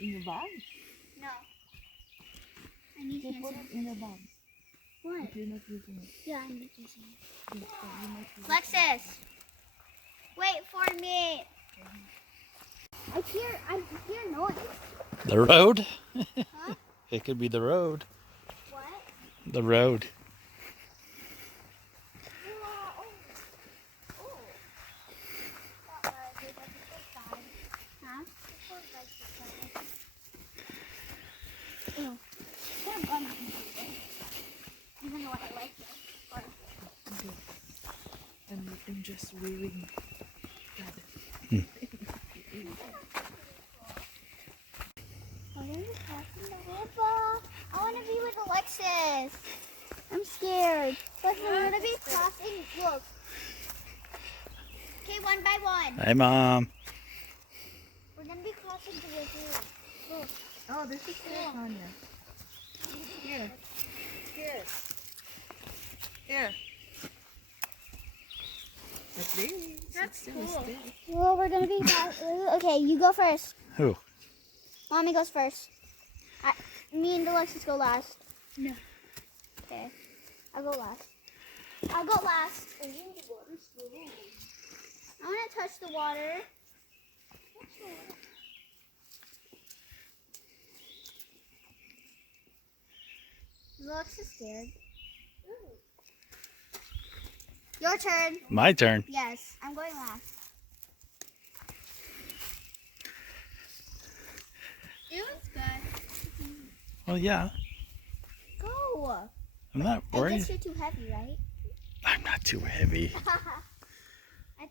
in your bag? No. I need Just put it in the bag. What? If you're not using it. Yeah, I'm not using it. Yes, but you might use it. Lexus, wait for me. I hear noise. The road? Huh? It could be the road. What? The road. Huh? Even though I like it. Okay. I'm just waving. I want to be with Alexis. I'm scared. But we're going to be crossing. Look. Okay, one by one. Hi, Mom. We're going to be crossing the river. Look. Oh, this is here, Tanya. Here. Here. Here. That's cool. Well, we're going to be... Okay, you go first. Who? Mommy goes first. Me and Alexis go last. No. Okay. I'll go last. I'll go last. I want to touch the water. Is Alexis scared? Your turn. My turn. Yes, I'm going last. It was good. Well, yeah. Go. I'm not I worried. guess you're too heavy, right? I'm not too heavy.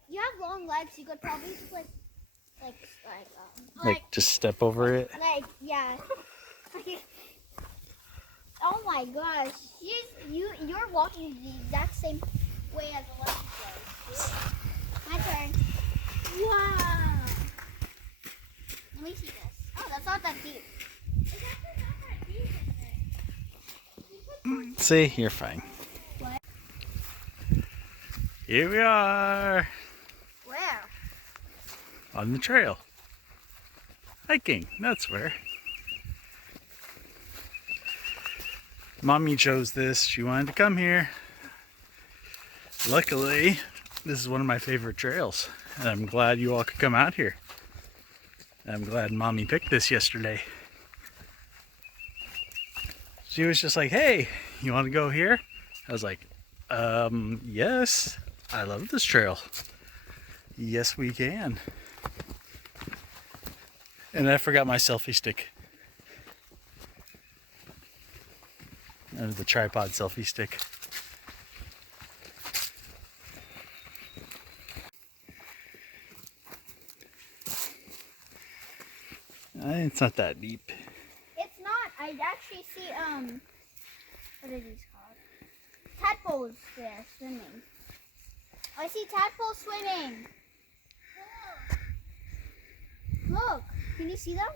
You have long legs. You could probably just Like, just step over it. Yeah. Oh my gosh, you're walking the exact same way as Alexis does. My turn. Wow. Let me see this. Oh, that's not that deep. It's actually not that deep, is it? See, you're fine. What? Here we are Where? on the trail. Hiking, that's where. Mommy chose this. She wanted to come here. Luckily, this is one of my favorite trails, and I'm glad you all could come out here. I'm glad Mommy picked this yesterday. She was just like, hey, you want to go here? I was like, yes, I love this trail. Yes, we can. And I forgot my selfie stick. Or the tripod selfie stick. It's not that deep. It's not. I actually see what are these called? Tadpoles there swimming. I see tadpoles swimming. Look, can you see them?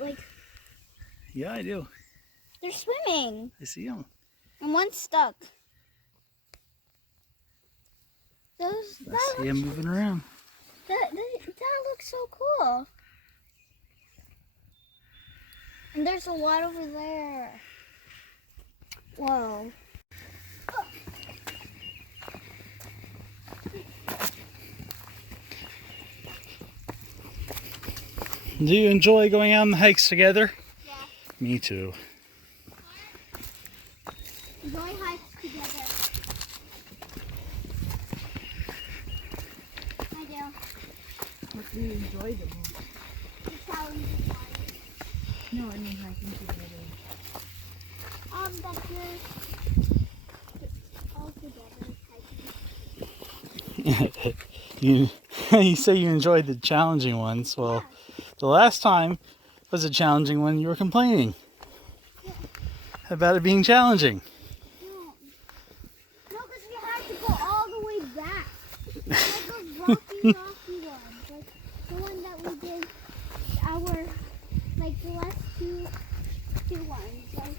Like Yeah, I do. they're swimming. I see them. And one's stuck. I see them moving around. That looks so cool. And there's a lot over there. Whoa. Do you enjoy going on the hikes together? Yeah. Me too. Enjoy hikes together. I do. What do you enjoy the most? The challenge. No, I mean hiking together. That you're all together hiking. You say you enjoyed the challenging ones. Well, the last time was a challenging one. You were complaining about it being challenging. No, because we had to go all the way back. Like those rocky ones. Like the one that we did the last two ones. Like,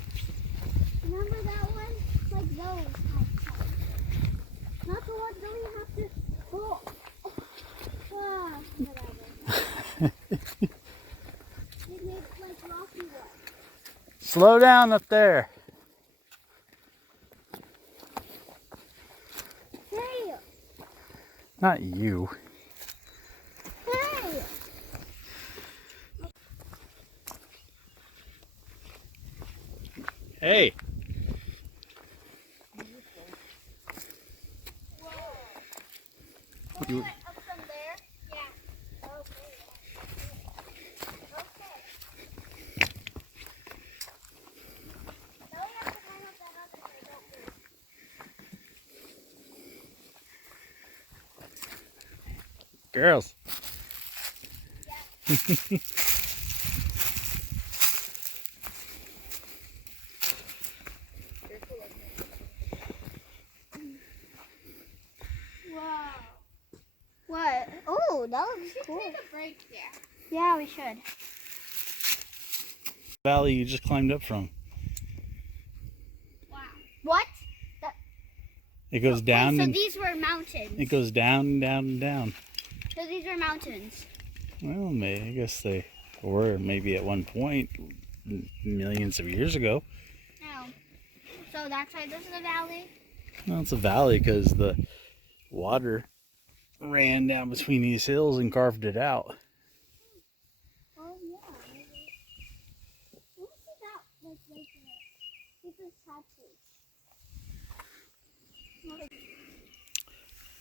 remember that one? Like those types. Not the ones that we have to go. Whatever. like rocky ones. Slow down up there. Hey! Not you. Hey! Hey. You, Up from there? Yeah. Okay. Okay. Now we have to climb up that other way, don't we? girls. Wow. What? Oh, that looks cool. Take a break there. Yeah, we should. Valley you just climbed up from. Wow. What? It goes down so and these were mountains. it goes down and down and down. So these were mountains. Well, I guess they were maybe at one point millions of years ago. No. So that's why this is a valley? Well, it's a valley because the water ran down between these hills and carved it out. Oh, yeah. What is that? Like right there. This is tattoo.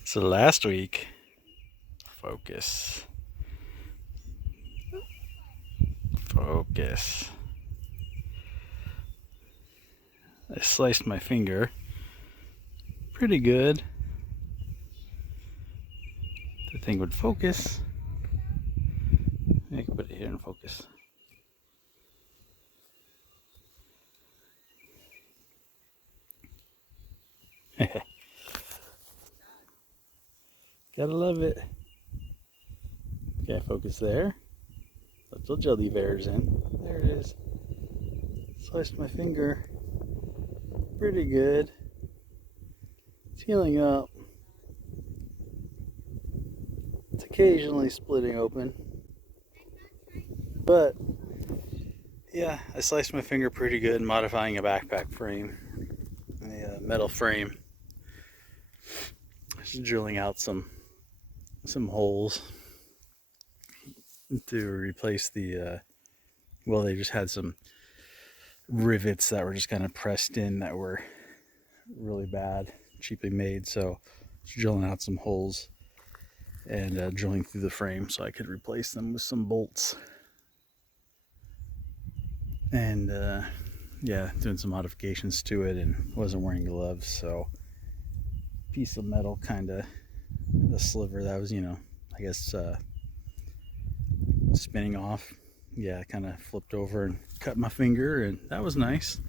So last week, focus. I sliced my finger pretty good. The thing would focus. I can put it here and focus. Gotta love it. Okay, focus there. Let the jelly bears in. There it is. Sliced my finger pretty good. It's healing up. It's occasionally splitting open. But yeah, I sliced my finger pretty good modifying a backpack frame. A metal frame. Just drilling out some holes to replace the well, they just had some rivets that were just kind of pressed in that were really bad, cheaply made, so just drilling out some holes and drilling through the frame so I could replace them with some bolts. And yeah, doing some modifications to it, and wasn't wearing gloves, so piece of metal, kind of a sliver that was, I guess spinning off. Yeah, kind of flipped over and cut my finger, and that was nice.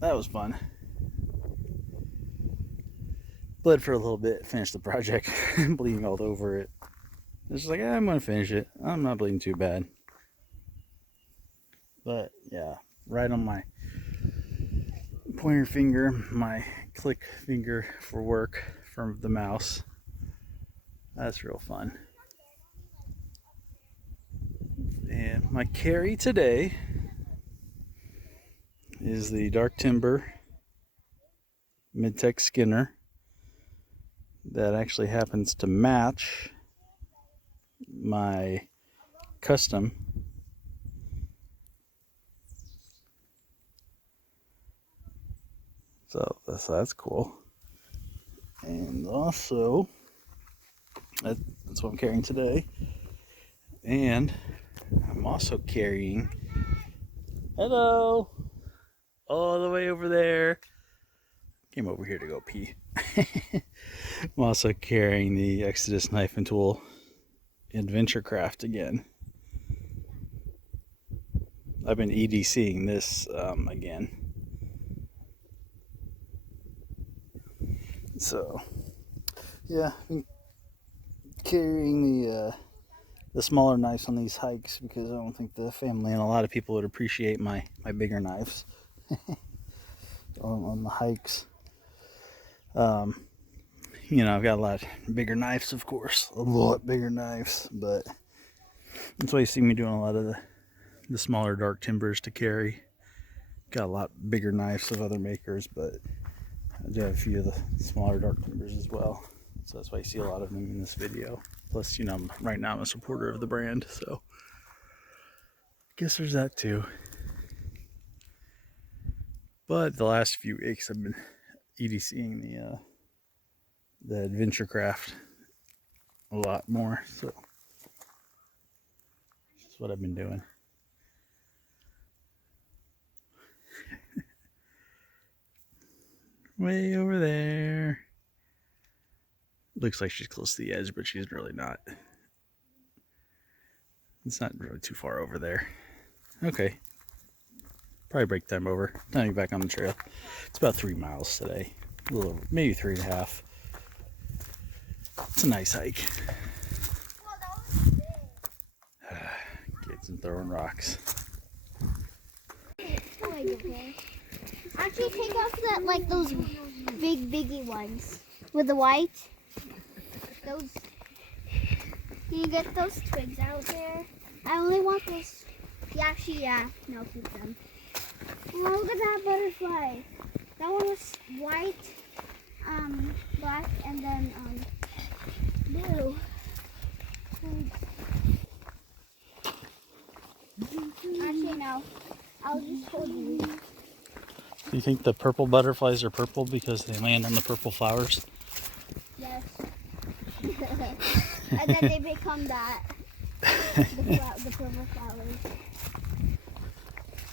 That was fun. Bled for a little bit, finished the project, bleeding all over it. Just like, I'm gonna finish it. I'm not bleeding too bad. But yeah, right on my pointer finger, my click finger for work from the mouse. That's real fun. And my carry today is the Dark Timber midtech Skinner that actually happens to match my custom so that's cool. And also that's what I'm carrying today. And I'm also carrying, hello, all the way over there. Came over here to go pee. I'm also carrying the Exodus knife and tool Adventure Craft again. I've been EDCing this again. So yeah, I've been carrying the smaller knives on these hikes because I don't think the family and a lot of people would appreciate my bigger knives on the hikes. You know, I've got a lot bigger knives, of course, a lot bigger knives, but that's why you see me doing a lot of the smaller dark timbers to carry. Got a lot bigger knives of other makers, but I do have a few of the smaller dark timbers as well. So that's why you see a lot of them in this video. Plus, you know, right now I'm a supporter of the brand, so I guess there's that too. But the last few weeks I've been EDCing the adventure craft a lot more, so that's what I've been doing. Way over there. Looks like she's close to the edge, but she's really not. It's not really too far over there. Okay. Probably break time over. Time to get back on the trail. It's about 3 miles today. A little over, maybe 3.5. It's a nice hike. Kids and throwing rocks. Actually, take off that, like those big biggie ones with the white. Those. Can you get those twigs out there? I only want those. Yeah, actually, yeah. No, keep them. Oh, look at that butterfly. That one was white, black, and then blue. Actually, no. I'll just hold you. Do you think the purple butterflies are purple because they land on the purple flowers? Yes. And then they become that. The purple flowers.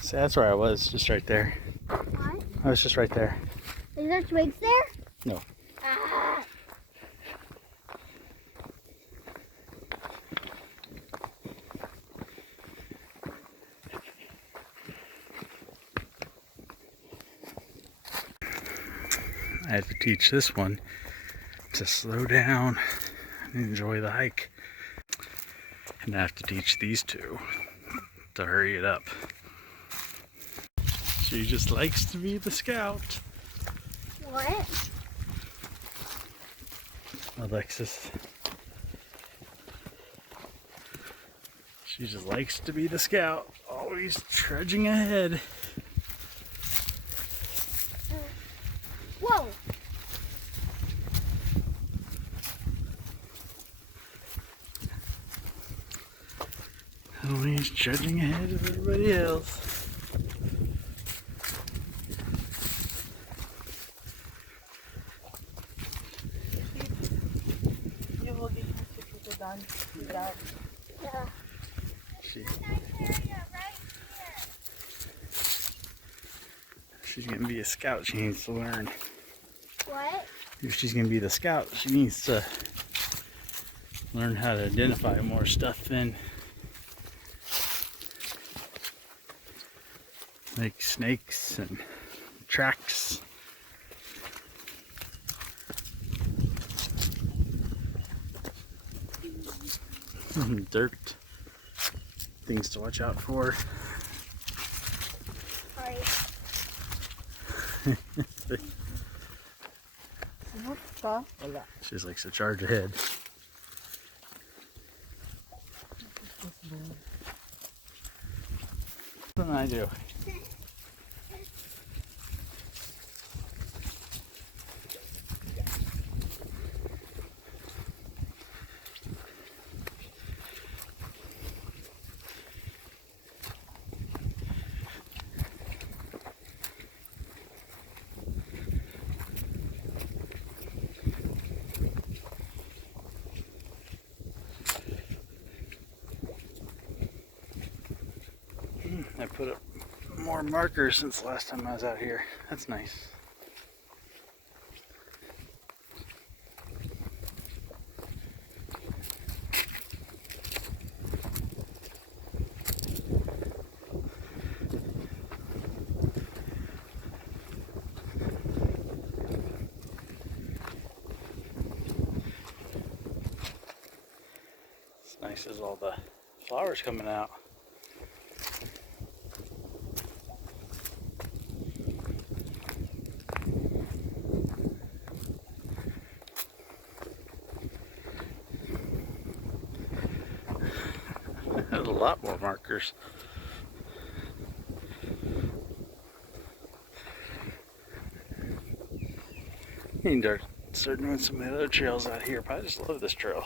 See, that's where I was, just right there. What? I was just right there. Is there twigs there? No. Ah. I had to teach this one to slow down and enjoy the hike. And I have to teach these two to hurry it up. She just likes to be the scout. What? Alexis. She just likes to be the scout, always trudging ahead. Whoa! Always trudging ahead of everybody else. You will get used to people done without. Yeah. She's gonna be a scout, she needs to learn. What? If she's gonna be the scout, she needs to learn how to identify more stuff in. Like snakes and tracks. Dirt. Things to watch out for. Sorry. She just likes to charge ahead. What do I do? I put up more markers since the last time I was out here. That's nice. It's nice as all the flowers coming out. lot more markers. You need to start doing some of the other trails out here, but I just love this trail.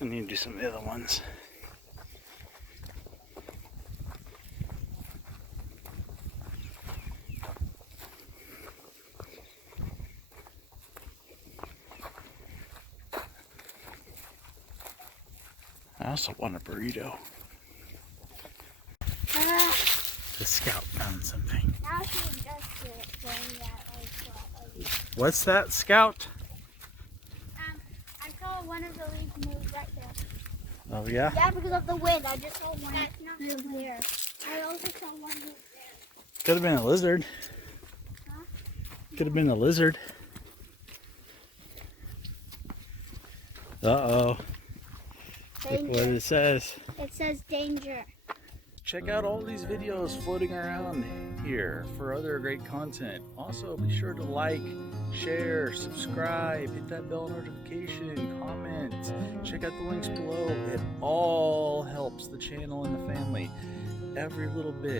I need to do some of the other ones. I also want a burrito. The scout found something. Now she just saying that What's that, Scout? I saw one of the leaves move right there. Oh yeah? Yeah, because of the wind. I just saw one move there. I also saw one move there. Could have been a lizard. Huh? Could have been a lizard. Uh-oh. Look what it says. It says danger. Check out all these videos floating around here for other great content. Also, be sure to like, share, subscribe, hit that bell notification, comment, check out the links below. It all helps the channel and the family. Every little bit.